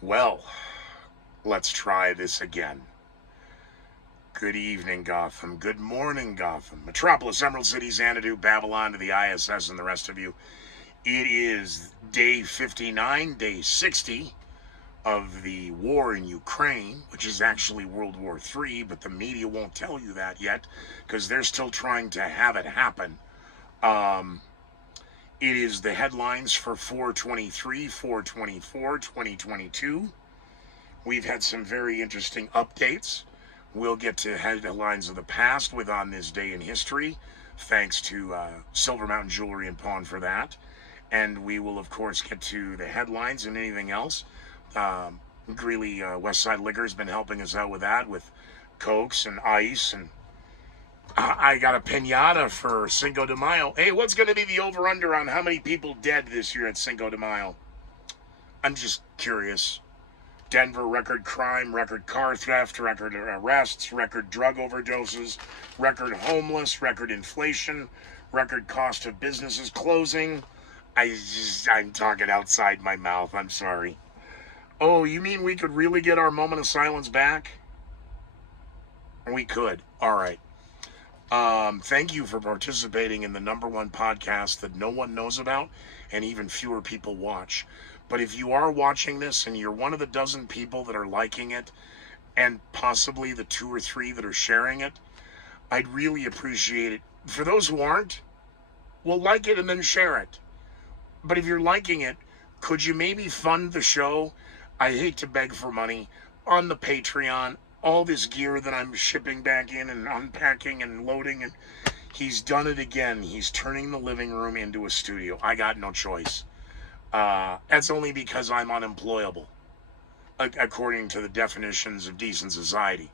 Well, let's try this again. Good evening, Gotham. Good morning, Gotham. Metropolis, Emerald City, Xanadu, Babylon, to the ISS, and the rest of you. It is day 59, day 60 of the war in Ukraine, which is actually World War III, but the media won't tell you that yet because they're still trying to have it happen. Um, it is the headlines for 423, 424, 2022. We've had some very interesting updates. We'll get to headlines of the past with On This Day in History, thanks to Silver Mountain Jewelry and Pawn for that. And we will, of course, get to the headlines and anything else. Greeley Westside Liquor has been helping us out with that, with Cokes and ice. And I got a pinata for Cinco de Mayo. Hey, what's going to be the over-under on how many people dead this year at Cinco de Mayo? I'm just curious. Denver, record crime, record car theft, record arrests, record drug overdoses, record homeless, record inflation, record cost of businesses closing. I'm talking outside my mouth. I'm sorry. Oh, you mean we could really get our moment of silence back? We could. All right. Thank you for participating in the #1 podcast that no one knows about and even fewer people watch. But if you are watching this and you're one of the dozen people that are liking it and possibly the 2 or 3 that are sharing it, I'd really appreciate it. For those who aren't, well, like it and then share it. But if you're liking it, could you maybe fund the show? I hate to beg for money on the Patreon. All this gear that I'm shipping back in and unpacking and loading, and he's done it again. He's turning the living room into a studio. I got no choice. That's only because I'm unemployable, according to the definitions of decent society.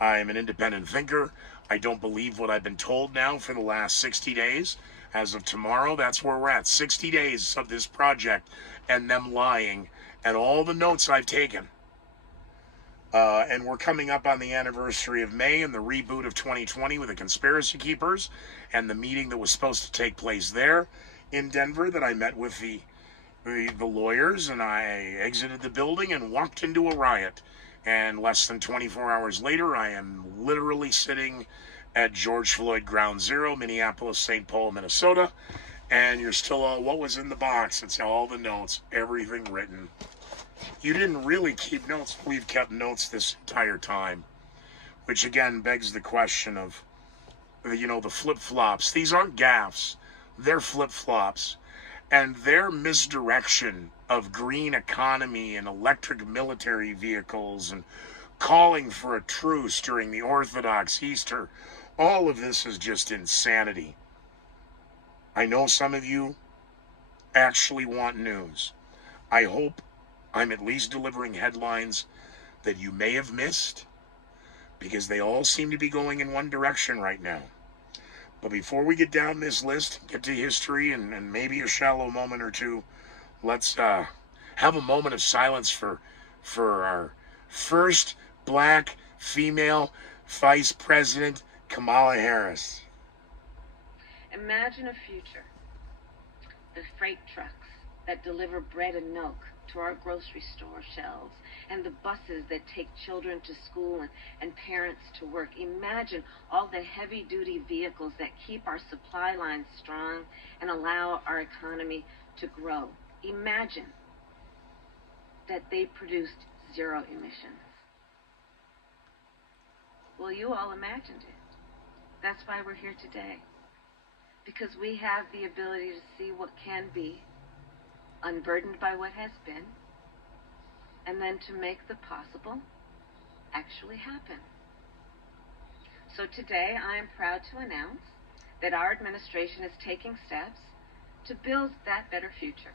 I'm an independent thinker. I don't believe what I've been told now for the last 60 days. As of tomorrow, that's where we're at. 60 days of this project and them lying and all the notes I've taken. And we're coming up on the anniversary of May and the reboot of 2020 with the Conspiracy Keepers and the meeting that was supposed to take place there in Denver that I met with the lawyers, and I exited the building and walked into a riot. And less than 24 hours later, I am literally sitting at George Floyd Ground Zero, Minneapolis, St. Paul, Minnesota. And you're still all, what was in the box? It's all the notes, everything written. You didn't really keep notes. We've kept notes this entire time, which again begs the question of, the flip-flops. These aren't gaffes. They're flip-flops. And their misdirection of green economy and electric military vehicles and calling for a truce during the Orthodox Easter, all of this is just insanity. I know some of you actually want news. I hope I'm at least delivering headlines that you may have missed, because they all seem to be going in one direction right now. But before we get down this list, get to history and maybe a shallow moment or two, let's have a moment of silence for our first black female vice president, Kamala Harris. Imagine a future. The freight trucks that deliver bread and milk to our grocery store shelves, and the buses that take children to school and parents to work. Imagine all the heavy-duty vehicles that keep our supply lines strong and allow our economy to grow. Imagine that they produced zero emissions. Well, you all imagined it. That's why we're here today. Because we have the ability to see what can be, unburdened by what has been, and then to make the possible actually happen. So today I am proud to announce that our administration is taking steps to build that better future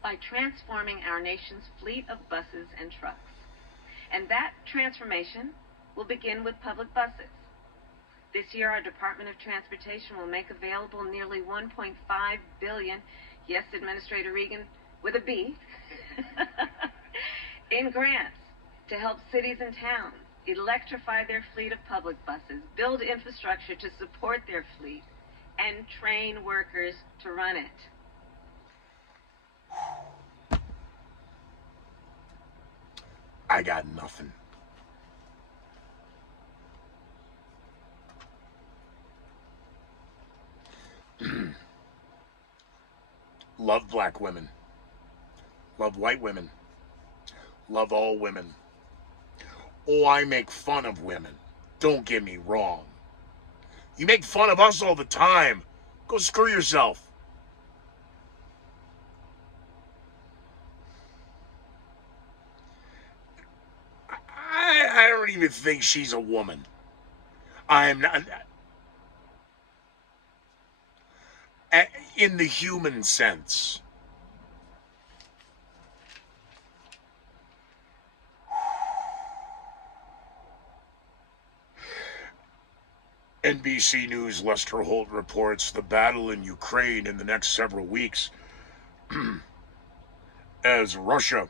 by transforming our nation's fleet of buses and trucks. And that transformation will begin with public buses. This year, our Department of Transportation will make available nearly $1.5 billion, yes, Administrator Regan, with a B, in grants to help cities and towns electrify their fleet of public buses, build infrastructure to support their fleet, and train workers to run it. I got nothing. Love black women. Love white women. Love all women. Oh, I make fun of women. Don't get me wrong. You make fun of us all the time. Go screw yourself. I don't even think she's a woman. I'm not. In the human sense. NBC News' Lester Holt reports the battle in Ukraine in the next several weeks as Russia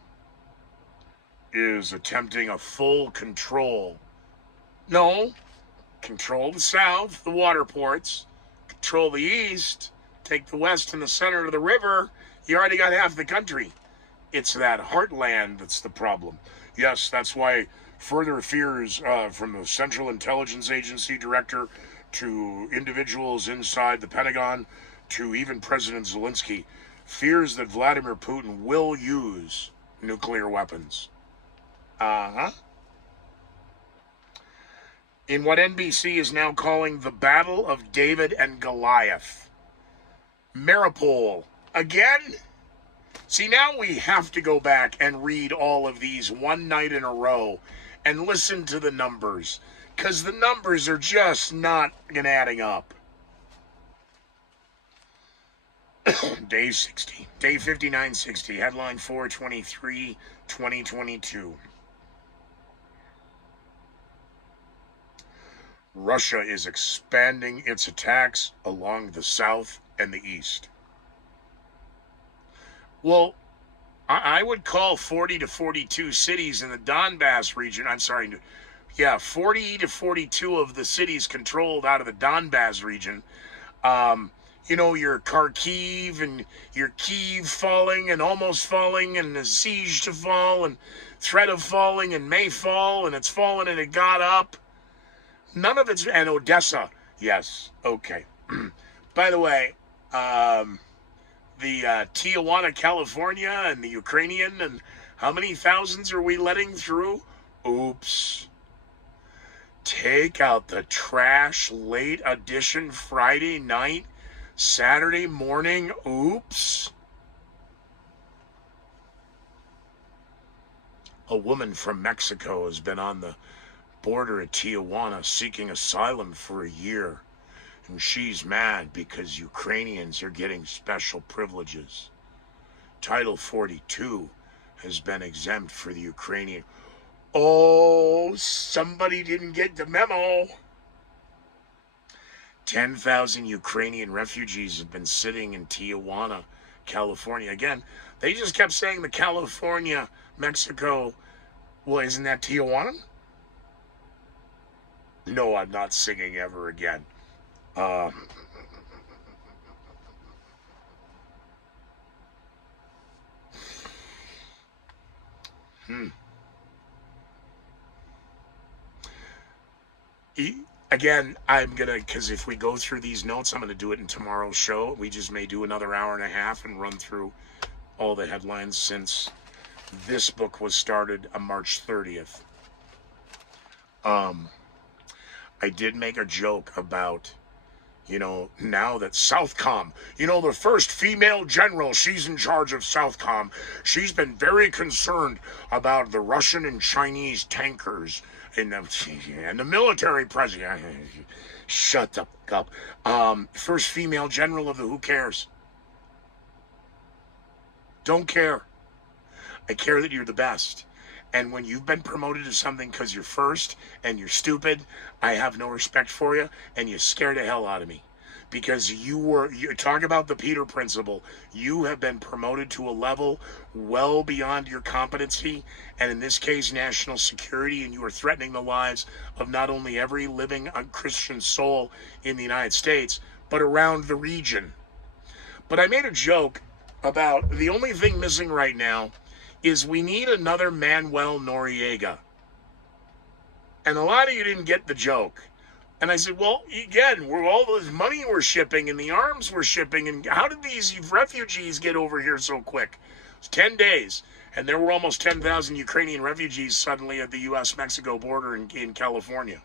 is attempting a full control. No, control the south, the water ports, control the east, take the west and the center of the river. You already got half the country. It's that heartland that's the problem. Yes, that's why further fears from the Central Intelligence Agency director to individuals inside the Pentagon to even President Zelensky fears that Vladimir Putin will use nuclear weapons. In what NBC is now calling the Battle of David and Goliath. Mariupol. Again? See, now we have to go back and read all of these one night in a row and listen to the numbers, because the numbers are just not adding up. Day 60, day 5960, headline 4/23, 2022. Russia is expanding its attacks along the south and the east. Well, I would call 40 to 42 cities in the Donbass region. 40 to 42 of the cities controlled out of the Donbass region. Your Kharkiv and your Kyiv falling and almost falling and the siege to fall and threat of falling and may fall and it's fallen and it got up. None of it's, and Odessa. Yes. Okay. By the way, the Tijuana, California, and the Ukrainian, and how many thousands are we letting through? Oops. Take out the trash late edition Friday night, Saturday morning. Oops. A woman from Mexico has been on the border at Tijuana seeking asylum for a year. And she's mad because Ukrainians are getting special privileges. Title 42 has been exempt for the Ukrainian. Oh, somebody didn't get the memo. 10,000 Ukrainian refugees have been sitting in Tijuana, California. Again, they just kept saying the California, Mexico. Well, isn't that Tijuana? No, I'm not singing ever again. Again, I'm going to, because if we go through these notes, I'm going to do it in tomorrow's show. We just may do another hour and a half and run through all the headlines since this book was started on March 30th. I did make a joke about, now that Southcom, the first female general, she's in charge of Southcom. She's been very concerned about the Russian and Chinese tankers and the military president. Shut the fuck up. First female general of the Who Cares? Don't care. I care that you're the best. And when you've been promoted to something because you're first and you're stupid, I have no respect for you and you scare the hell out of me. Because you talk about the Peter principle. You have been promoted to a level well beyond your competency, and in this case, national security, and you are threatening the lives of not only every living Christian soul in the United States, but around the region. But I made a joke about the only thing missing right now is we need another Manuel Noriega. And a lot of you didn't get the joke. And I said, well, again, we're all this money we're shipping and the arms we're shipping, and how did these refugees get over here so quick? It's 10 days, and there were almost 10,000 Ukrainian refugees suddenly at the U.S.-Mexico border in California.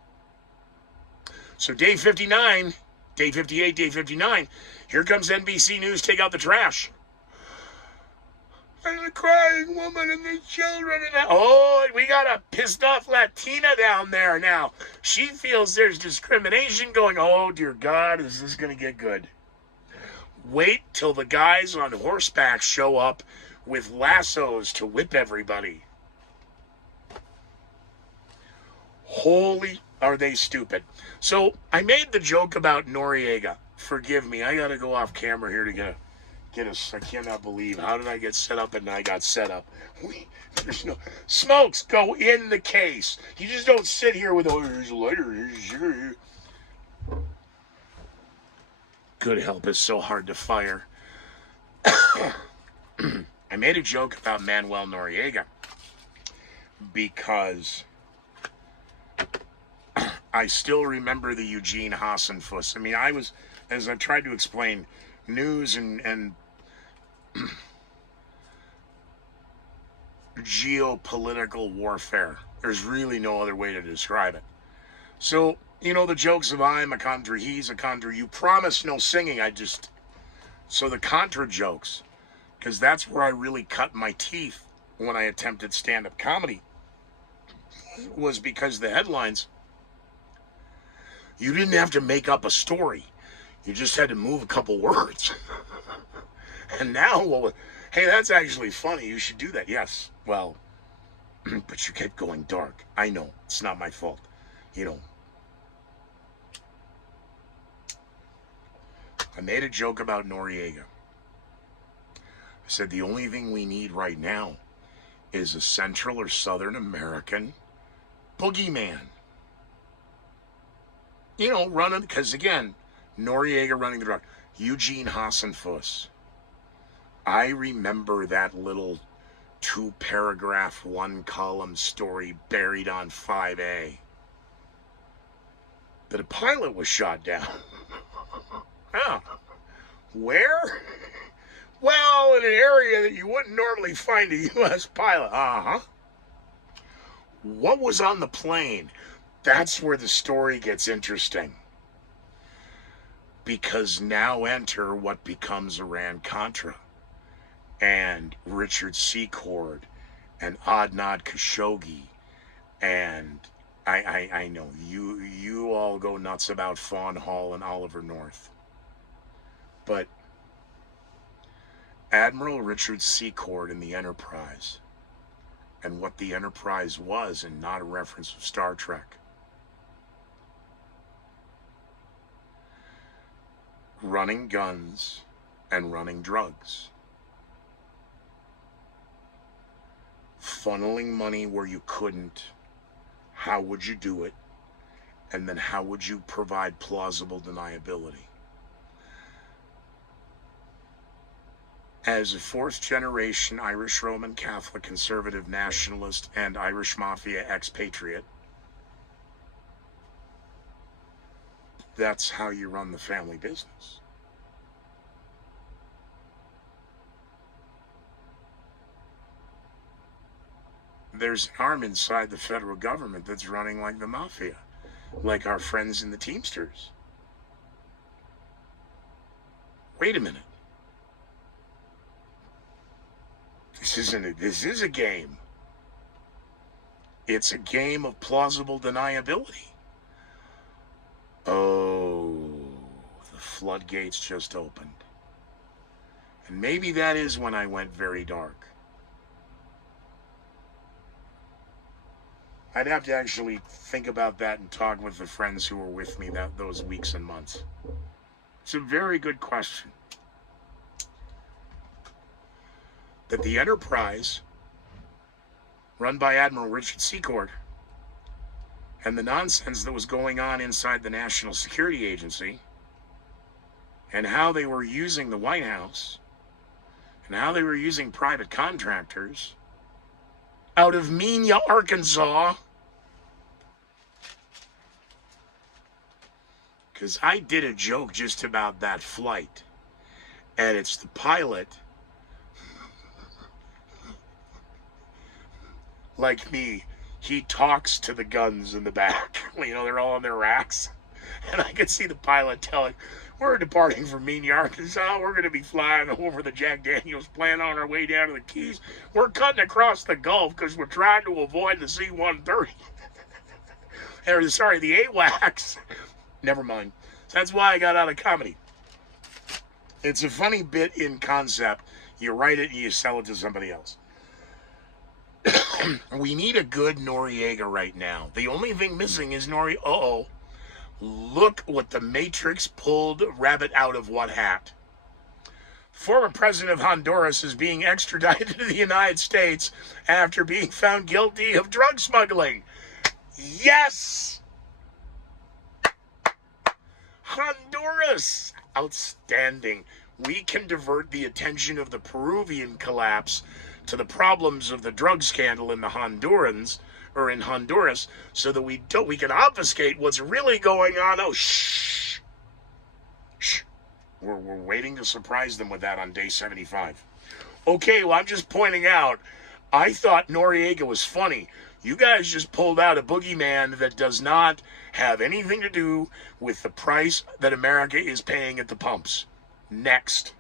So day 59, day 58, day 59, here comes NBC News, take out the trash. There's a crying woman and the children. Oh, we got a pissed off Latina down there now. She feels there's discrimination going. Oh, dear God, is this going to get good? Wait till the guys on horseback show up with lassos to whip everybody. Holy, are they stupid. So I made the joke about Noriega. Forgive me, I got to go off camera here to get us. I cannot believe. How did I get set up? And I got set up. There's no smokes. Go in the case. You just don't sit here with here's a lighter. Here's sugar. Good help, it's so hard to fire. I made a joke about Manuel Noriega because I still remember the Eugene Hassenfuss. I mean, I was, as I tried to explain, news and geopolitical warfare. There's really no other way to describe it. So, you know, the jokes of I'm a contra, he's a contra, you promise no singing, so the contra jokes, because that's where I really cut my teeth when I attempted stand-up comedy, was because the headlines, you didn't have to make up a story. You just had to move a couple words. And now, well, hey, that's actually funny. You should do that. Yes. Well, but you kept going dark. I know. It's not my fault. You know. I made a joke about Noriega. I said the only thing we need right now is a Central or Southern American boogeyman. You know, running, because again, Noriega running the drug. Eugene Hassenfuss. I remember that little 2-paragraph, 1-column story buried on 5A. That a pilot was shot down. Huh. Where? Well, in an area that you wouldn't normally find a U.S. pilot. Uh-huh. What was on the plane? That's where the story gets interesting. Because now enter what becomes Iran-Contra. And Richard Secord and Adnan Khashoggi, and I know you all go nuts about Fawn Hall and Oliver North, but Admiral Richard Secord in the Enterprise, and what the Enterprise was, and not a reference of Star Trek. Running guns and running drugs. Funneling money where you couldn't. How would you do it? And then how would you provide plausible deniability? As a 4th-generation Irish Roman Catholic conservative nationalist and Irish Mafia expatriate, that's how you run the family business. There's an arm inside the federal government that's running like the mafia, like our friends in the Teamsters. Wait a minute. This is a game. It's a game of plausible deniability. Oh, the floodgates just opened. And maybe that is when I went very dark. I'd have to actually think about that and talk with the friends who were with me those weeks and months. It's a very good question. That the Enterprise, run by Admiral Richard Secord, and the nonsense that was going on inside the National Security Agency, and how they were using the White House, and how they were using private contractors, out of Mena, Arkansas. Because I did a joke just about that flight. And it's the pilot, like me, he talks to the guns in the back. They're all on their racks. And I could see the pilot telling, we're departing from Mena, Arkansas. We're going to be flying over the Jack Daniels plant on our way down to the Keys. We're cutting across the Gulf because we're trying to avoid the C-130. or, sorry, the AWACS. Never mind. That's why I got out of comedy. It's a funny bit in concept. You write it and you sell it to somebody else. We need a good Noriega right now. The only thing missing is Noriega. Uh-oh. Look what the Matrix pulled rabbit out of what hat. Former president of Honduras is being extradited to the United States after being found guilty of drug smuggling. Yes! Honduras! Outstanding. We can divert the attention of the Peruvian collapse to the problems of the drug scandal in the Hondurans, or in Honduras, so that we can obfuscate what's really going on. Oh, shh. Shh. We're waiting to surprise them with that on day 75. Okay, well, I'm just pointing out, I thought Noriega was funny. You guys just pulled out a boogeyman that does not have anything to do with the price that America is paying at the pumps. Next.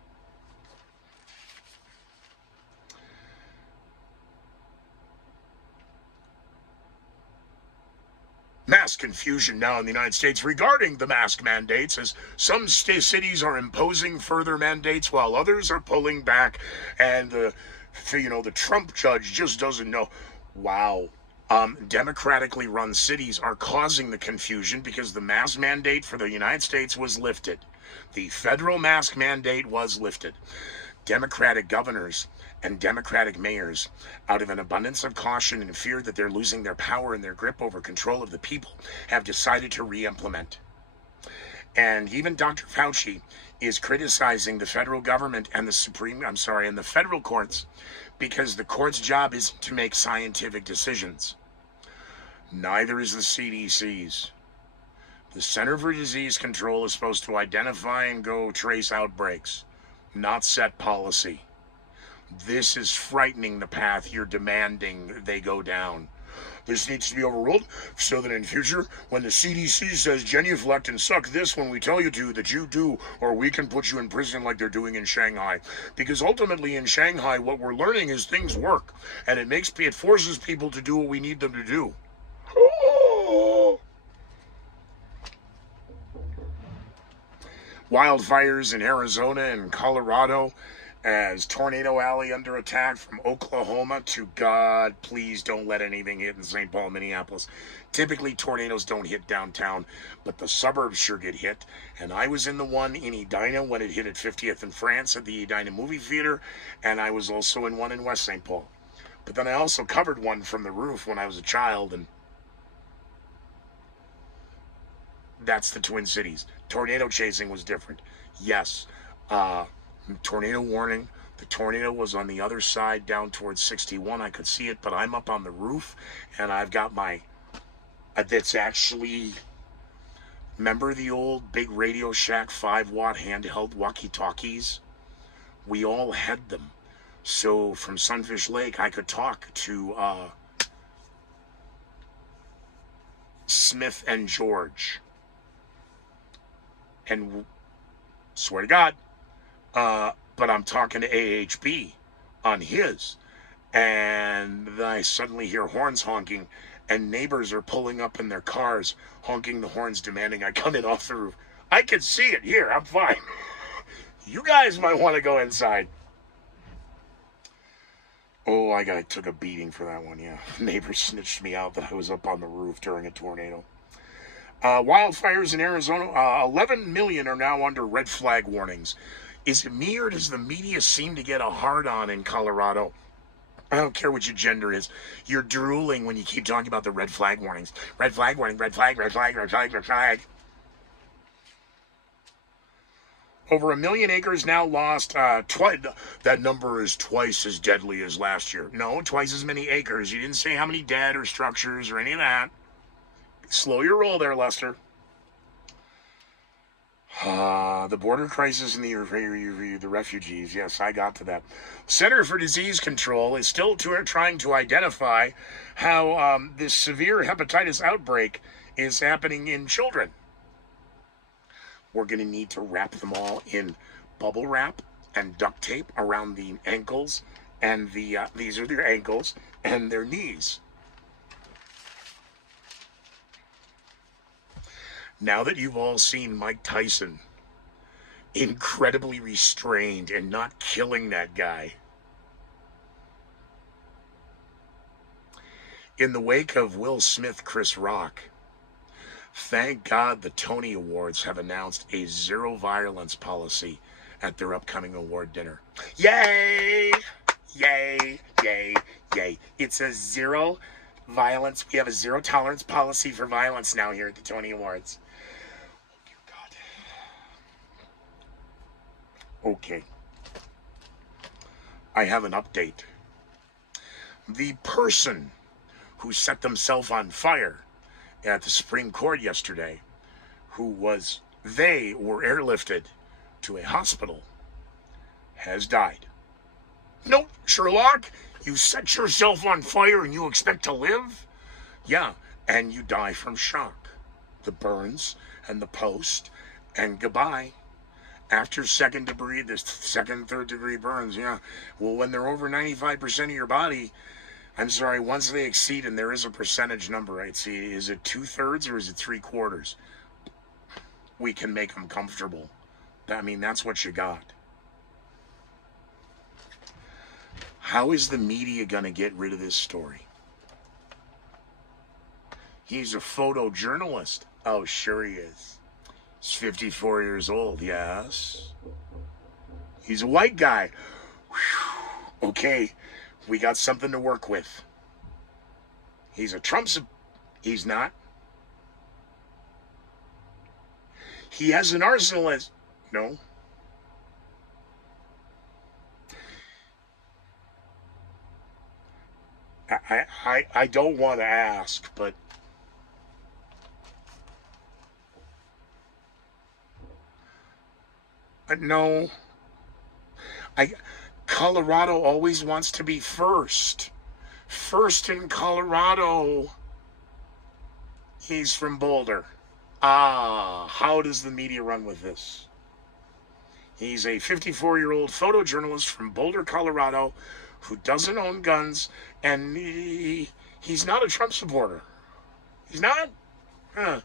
Mass confusion now in the United States regarding the mask mandates, as some cities are imposing further mandates while others are pulling back, and the Trump judge just doesn't know. Wow. Democratically run cities are causing the confusion because the mask mandate for the United States was lifted. The federal mask mandate was lifted. Democratic governors and Democratic mayors, out of an abundance of caution and fear that they're losing their power and their grip over control of the people, have decided to re-implement. And even Dr. Fauci is criticizing the federal government and the federal courts, because the court's job isn't to make scientific decisions. Neither is the CDC's. The Center for Disease Control is supposed to identify and go trace outbreaks, not set policy. This is frightening the path you're demanding they go down. This needs to be overruled so that in future, when the CDC says genuflect and suck this when we tell you to, that you do, or we can put you in prison like they're doing in Shanghai. Because ultimately in Shanghai, what we're learning is things work, and it forces people to do what we need them to do. Wildfires in Arizona and Colorado, as Tornado Alley under attack from Oklahoma to God, please don't let anything hit in St. Paul, Minneapolis. Typically, tornadoes don't hit downtown, but the suburbs sure get hit. And I was in the one in Edina when it hit at 50th and France at the Edina movie theater, and I was also in one in West St. Paul. But then I also covered one from the roof when I was a child, and that's the Twin Cities. Tornado chasing was different. Yes, tornado warning. The tornado was on the other side down towards 61. I could see it, but I'm up on the roof, and I've got my, that's actually, remember the old big Radio Shack 5-watt handheld walkie-talkies? We all had them. So from Sunfish Lake, I could talk to Smith and George. And swear to God, but I'm talking to AHB on his, and then I suddenly hear horns honking, and neighbors are pulling up in their cars, honking the horns, demanding I come in off the roof. I can see it here. I'm fine. You guys might want to go inside. Oh, I took a beating for that one, yeah. Neighbors snitched me out that I was up on the roof during a tornado. Wildfires in Arizona, 11 million are now under red flag warnings. Is it me, or does the media seem to get a hard-on in Colorado? I don't care what your gender is. You're drooling when you keep talking about the red flag warnings. Red flag warning, red flag, red flag, red flag, red flag. Over 1 million acres now lost. That number is twice as deadly as last year. No, twice as many acres. You didn't say how many dead or structures or any of that. Slow your roll there, Lester. The border crisis and the refugees. Yes, I got to that. Center for Disease Control is still trying to identify how this severe hepatitis outbreak is happening in children. We're going to need to wrap them all in bubble wrap and duct tape around the ankles, and these are their ankles and their knees. Now that you've all seen Mike Tyson incredibly restrained and not killing that guy, in the wake of Will Smith, Chris Rock, thank God the Tony Awards have announced a zero violence policy at their upcoming award dinner. Yay! Yay! Yay! Yay! It's a zero violence. We have a zero tolerance policy for violence now here at the Tony Awards. Okay. I have an update. The person who set themselves on fire at the Supreme Court yesterday, they were airlifted to a hospital, has died. Nope, Sherlock, you set yourself on fire and you expect to live? Yeah, and you die from shock. The burns and the post, and goodbye. After second, third degree burns, yeah. Well, when they're over 95% of your body, I'm sorry, once they exceed, and there is a percentage number, right? See, is it 2/3 or is it 3/4? We can make them comfortable. I mean, that's what you got. How is the media going to get rid of this story? He's a photojournalist. Oh, sure he is. He's 54 years old, yes. He's a white guy. Whew. Okay, we got something to work with. He's a He's not. He has an arsenal as... No. I don't want to ask, but... No. Colorado always wants to be first. First in Colorado. He's from Boulder. How does the media run with this? He's a 54-year-old photojournalist from Boulder, Colorado, who doesn't own guns, and he's not a Trump supporter. He's not? Huh.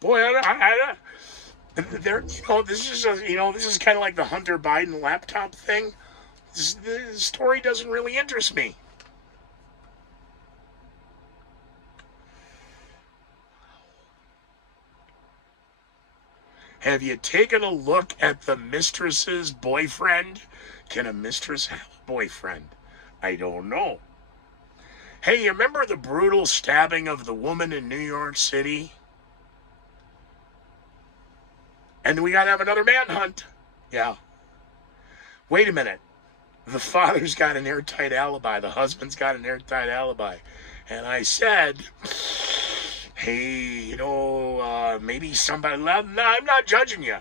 Boy, this is kind of like the Hunter Biden laptop thing. This story doesn't really interest me. Have you taken a look at the mistress's boyfriend? Can a mistress have a boyfriend? I don't know. Hey, you remember the brutal stabbing of the woman in New York City? And we got to have another manhunt. Yeah. Wait a minute. The father's got an airtight alibi. The husband's got an airtight alibi. And I said, hey, maybe somebody... No, I'm not judging you.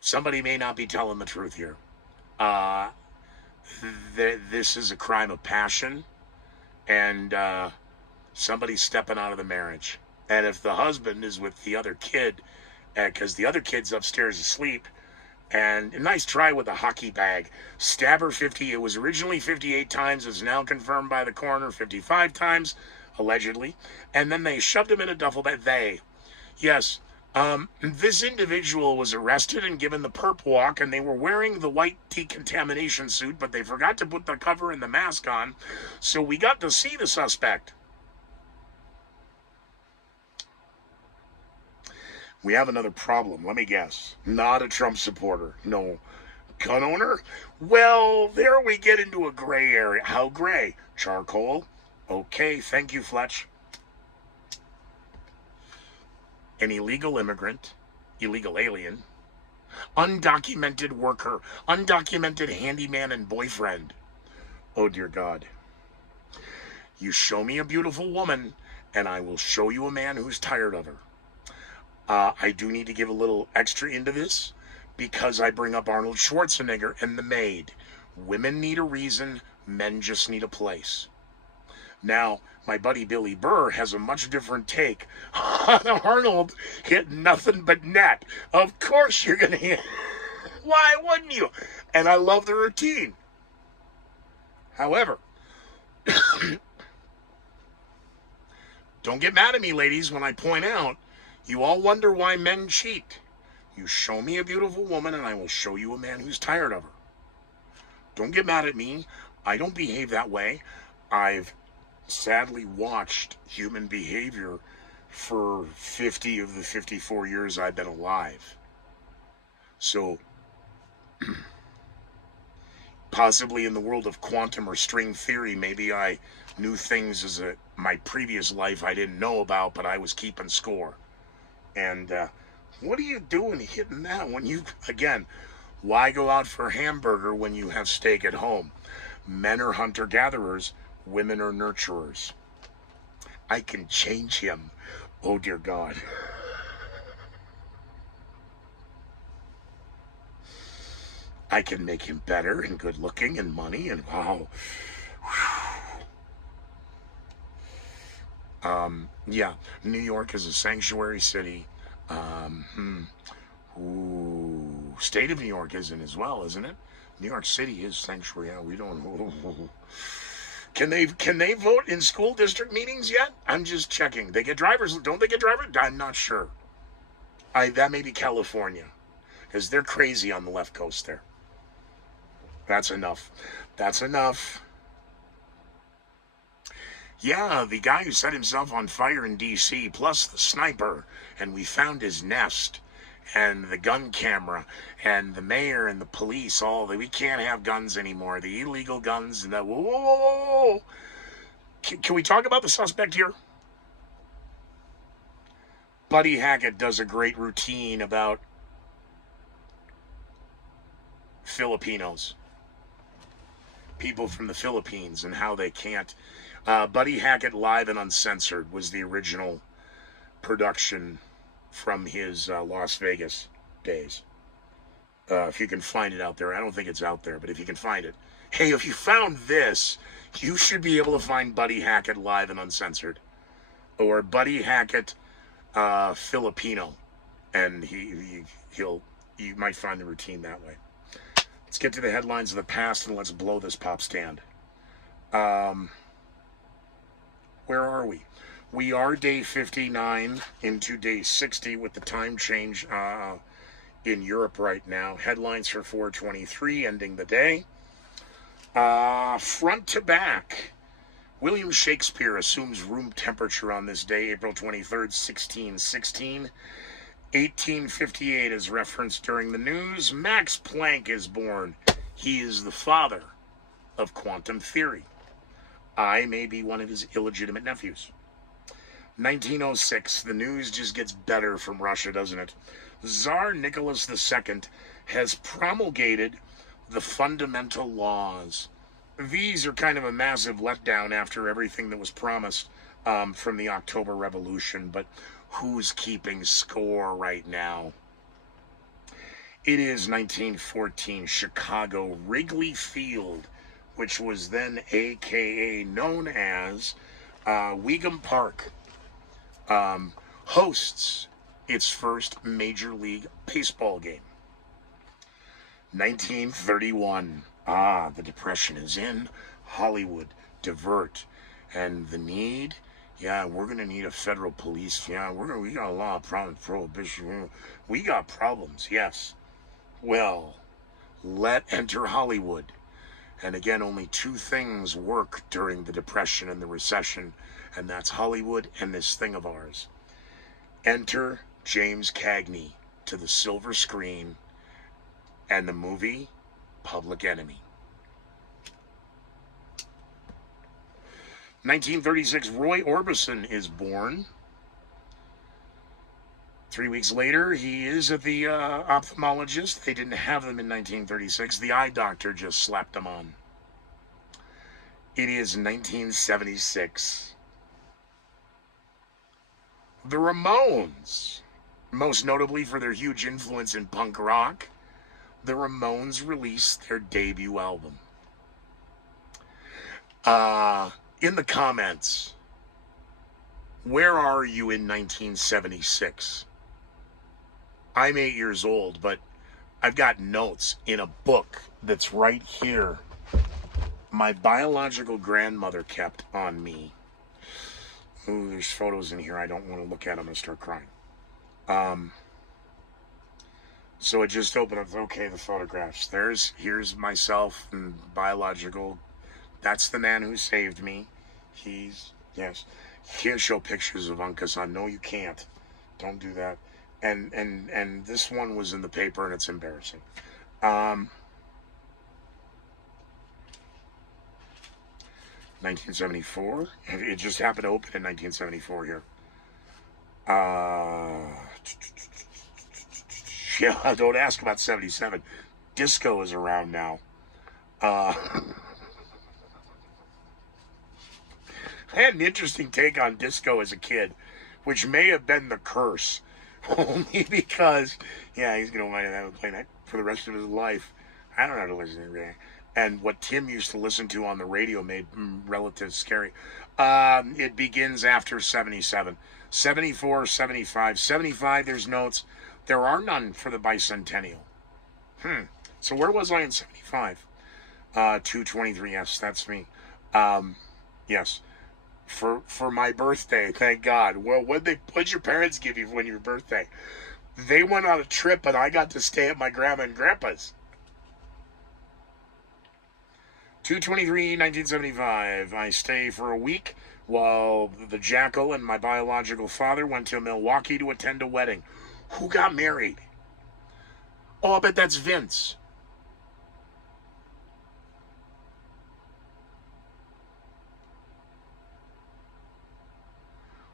Somebody may not be telling the truth here. This is a crime of passion. And somebody's stepping out of the marriage. And if the husband is with the other kid, because the other kid's upstairs asleep, and a nice try with a hockey bag. Stab her 50. It was originally 58 times. It's now confirmed by the coroner 55 times, allegedly. And then they shoved him in a duffel bag. Yes. This individual was arrested and given the perp walk, and they were wearing the white decontamination suit, but they forgot to put the cover and the mask on. So we got to see the suspect. We have another problem. Let me guess. Not a Trump supporter. No. Gun owner? Well, there we get into a gray area. How gray? Charcoal? Okay, thank you, Fletch. an illegal immigrant, illegal alien, undocumented worker, undocumented handyman and boyfriend. Oh dear God. You show me a beautiful woman, and I will show you a man who's tired of her. I do need to give a little extra into this because I bring up Arnold Schwarzenegger and The Maid. Women need a reason, men just need a place. Now, my buddy Billy Burr has a much different take on Arnold hit nothing but net. Of course you're going to hit. Why wouldn't you? And I love the routine. However, don't get mad at me, ladies, when I point out you all wonder why men cheat. You show me a beautiful woman and I will show you a man who's tired of her. Don't get mad at me. I don't behave that way. I've sadly watched human behavior for 50 of the 54 years I've been alive. So, possibly in the world of quantum or string theory, maybe I knew things as my previous life I didn't know about, but I was keeping score. And what are you doing hitting that when you, again, why go out for a hamburger when you have steak at home? Men are hunter-gatherers, women are nurturers. I can change him. Oh, dear God. I can make him better and good looking and money and wow. Yeah, New York is a sanctuary city. State of New York isn't as well, isn't it? New York City is sanctuary. Yeah, we don't. Can they vote in school district meetings yet? I'm just checking. They get drivers. Don't they get drivers? I'm not sure. That may be California, because they're crazy on the left coast there. That's enough. That's enough. Yeah, the guy who set himself on fire in D.C., plus the sniper, and we found his nest, and the gun camera, and the mayor and the police, we can't have guns anymore. The illegal guns, and that, whoa, whoa, whoa, whoa. Can we talk about the suspect here? Buddy Hackett does a great routine about Filipinos, people from the Philippines, and how they can't. Buddy Hackett Live and Uncensored was the original production from his Las Vegas days. If you can find it out there. I don't think it's out there, but if you can find it. Hey, if you found this, you should be able to find Buddy Hackett Live and Uncensored. Or Buddy Hackett Filipino. And you might find the routine that way. Let's get to the headlines of the past and let's blow this pop stand. Where are we? We are day 59 into day 60 with the time change in Europe right now. Headlines for 4/23 ending the day. Front to back. William Shakespeare assumes room temperature on this day, April 23rd, 1616. 1858 is referenced during the news. Max Planck is born. He is the father of quantum theory. I may be one of his illegitimate nephews. 1906, the news just gets better from Russia, doesn't it? Tsar Nicholas II has promulgated the fundamental laws. These are kind of a massive letdown after everything that was promised from the October Revolution, but who's keeping score right now? It is 1914, Chicago, Wrigley Field, which was then AKA known as Weegham Park, hosts its first Major League Baseball game. 1931. The Depression is in. Hollywood, divert. And the need? Yeah, we're going to need a federal police. Yeah, we got a lot of problems. Prohibition. We got problems, yes. Well, enter Hollywood. And again, only two things work during the Depression and the Recession, and that's Hollywood and this thing of ours. Enter James Cagney to the silver screen and the movie Public Enemy. 1936, Roy Orbison is born. 3 weeks later, he is at the ophthalmologist. They didn't have them in 1936. The eye doctor just slapped them on. It is 1976. The Ramones, most notably for their huge influence in punk rock, the Ramones released their debut album. In the comments, where are you in 1976? I'm 8 years old, but I've got notes in a book that's right here. My biological grandmother kept on me. Ooh, there's photos in here. I don't want to look at them and start crying. So it just opened up. Okay, the photographs. Here's myself and biological. That's the man who saved me. Yes. You can't show pictures of Uncle-san. No, you can't. Don't do that. And this one was in the paper, and it's embarrassing. 1974. It just happened to open in 1974 here. Yeah, don't ask about 77. Disco is around now. I had an interesting take on disco as a kid, which may have been the curse. Only because, yeah, he's going to wind up playing that for the rest of his life. I don't know how to listen to that. And what Tim used to listen to on the radio made relative scary. It begins after 77. 74, 75. 75, there's notes. There are none for the bicentennial. So where was I in 75? 223, yes, that's me. Yes. For my birthday, thank God. Well, what'd your parents give you when your birthday? They went on a trip and I got to stay at my grandma and grandpa's. 223, 1975. I stay for a week while the jackal and my biological father went to Milwaukee to attend a wedding. Who got married? Oh, I bet that's Vince.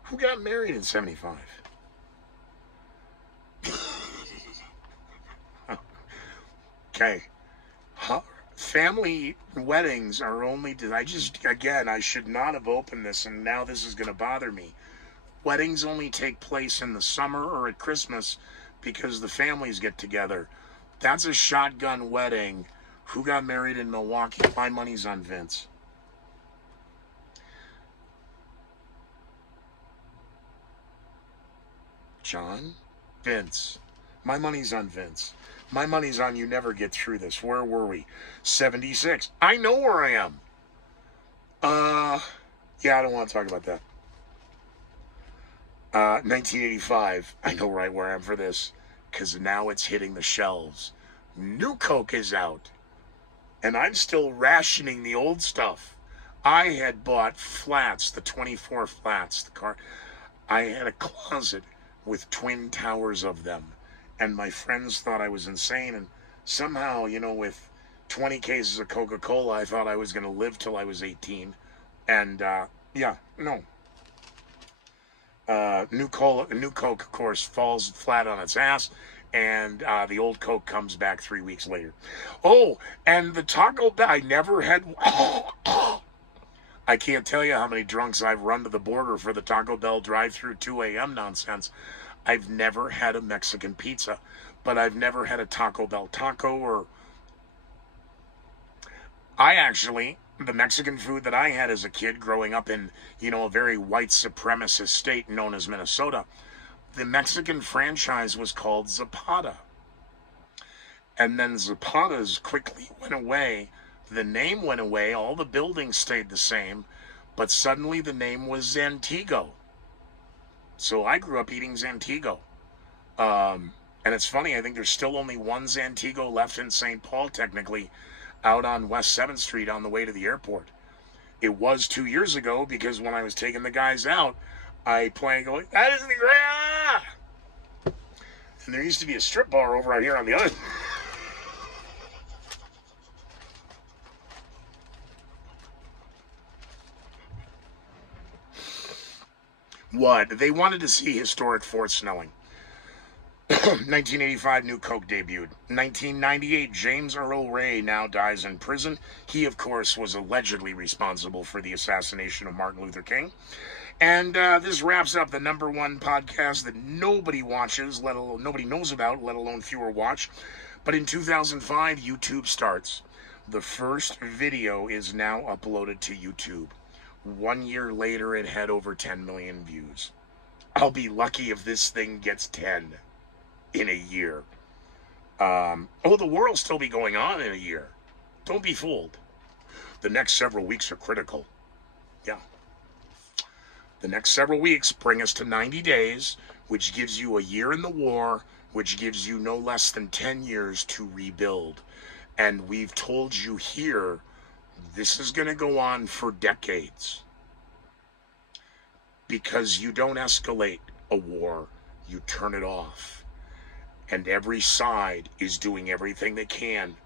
Who got married in 75? Okay. Family weddings are only... I should not have opened this, and now this is going to bother me. Weddings only take place in the summer or at Christmas because the families get together. That's a shotgun wedding. Who got married in Milwaukee? My money's on Vince. John? Vince. My money's on Vince. My money's on you never get through this. Where were we? 76. I know where I am. Yeah, I don't want to talk about that. 1985. I know right where I am for this. Because now it's hitting the shelves. New Coke is out. And I'm still rationing the old stuff. I had bought flats, the 24 flats, the car. I had a closet with twin towers of them. And my friends thought I was insane. And somehow, with 20 cases of Coca-Cola, I thought I was going to live till I was 18. And, yeah, no. New Coke, of course, falls flat on its ass. And the old Coke comes back 3 weeks later. Oh, and the Taco Bell, I never had... I can't tell you how many drunks I've run to the border for the Taco Bell drive-through 2 a.m. nonsense. I've never had a Mexican pizza, but I've never had a Taco Bell taco or... the Mexican food that I had as a kid growing up in, a very white supremacist state known as Minnesota, the Mexican franchise was called Zapata. And then Zapata's quickly went away. The name went away. All the buildings stayed the same. But suddenly the name was Zantigo. So I grew up eating Zantigo. And it's funny, I think there's still only one Zantigo left in St. Paul, technically, out on West 7th Street on the way to the airport. It was 2 years ago because when I was taking the guys out, I played going, that is the great... And there used to be a strip bar over out here on the other... What? They wanted to see historic Fort Snelling. 1985, new Coke debuted. 1998, James Earl Ray now dies in prison. He, of course, was allegedly responsible for the assassination of Martin Luther King. And this wraps up the number one podcast that nobody watches, let alone nobody knows about, let alone fewer watch. But in 2005, YouTube starts. The first video is now uploaded to YouTube. 1 year later, it had over 10 million views. I'll be lucky if this thing gets 10 in a year. The war will still be going on in a year. Don't be fooled. The next several weeks are critical. Yeah. The next several weeks bring us to 90 days, which gives you a year in the war, which gives you no less than 10 years to rebuild. And we've told you here, this is going to go on for decades. Because you don't escalate a war, you turn it off. And every side is doing everything they can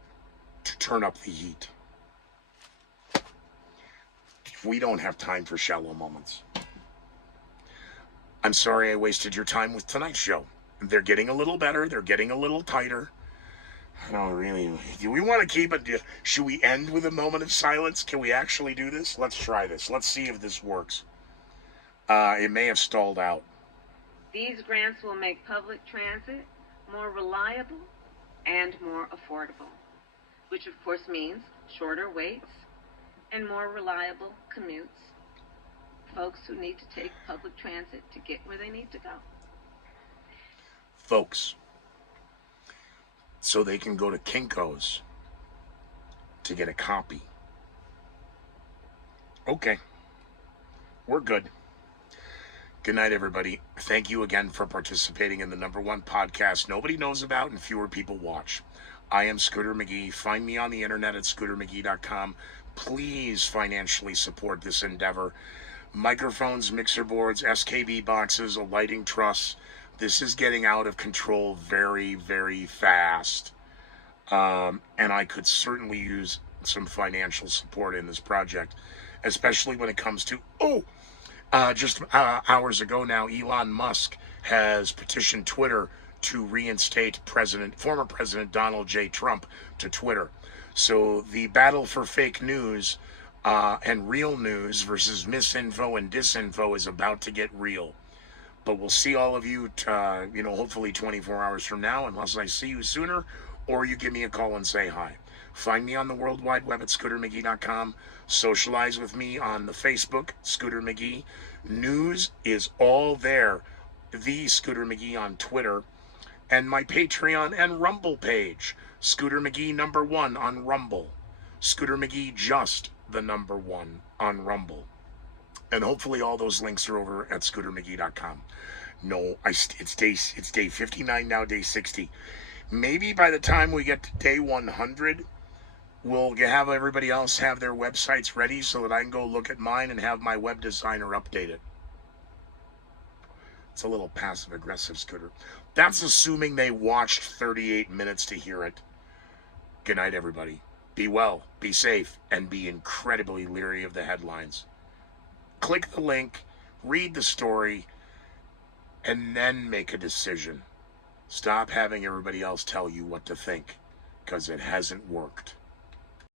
to turn up the heat. We don't have time for shallow moments. I'm sorry I wasted your time with tonight's show. They're getting a little better. They're getting a little tighter. I don't really... Do we want to keep it... Should we end with a moment of silence? Can we actually do this? Let's try this. Let's see if this works. It may have stalled out. These grants will make public transit more reliable and more affordable, which of course means shorter waits and more reliable commutes. Folks who need to take public transit to get where they need to go. Folks, so they can go to Kinko's to get a copy. Okay, we're good. Good night, everybody. Thank you again for participating in the number one podcast nobody knows about and fewer people watch. I am Scooter McGee. Find me on the internet at scootermcgee.com. Please financially support this endeavor. Microphones, mixer boards, SKB boxes, a lighting truss. This is getting out of control very, very fast. And I could certainly use some financial support in this project, especially when it comes to... just hours ago now, Elon Musk has petitioned Twitter to reinstate former President Donald J. Trump to Twitter. So the battle for fake news and real news versus misinfo and disinfo is about to get real. But we'll see all of you, hopefully 24 hours from now, unless I see you sooner, or you give me a call and say hi. Find me on the World Wide Web at scootermcgee.com. Socialize with me on the Facebook, Scooter McGee. News is all there. The Scooter McGee on Twitter. And my Patreon and Rumble page. Scooter McGee #1 on Rumble. Scooter McGee just the #1 on Rumble. And hopefully all those links are over at scootermcgee.com. No, it's day 59 now, day 60. Maybe by the time we get to day 100, we'll have everybody else have their websites ready so that I can go look at mine and have my web designer update it. It's a little passive-aggressive, Scooter. That's assuming they watched 38 minutes to hear it. Good night, everybody. Be well, be safe, and be incredibly leery of the headlines. Click the link, read the story, and then make a decision. Stop having everybody else tell you what to think, because it hasn't worked.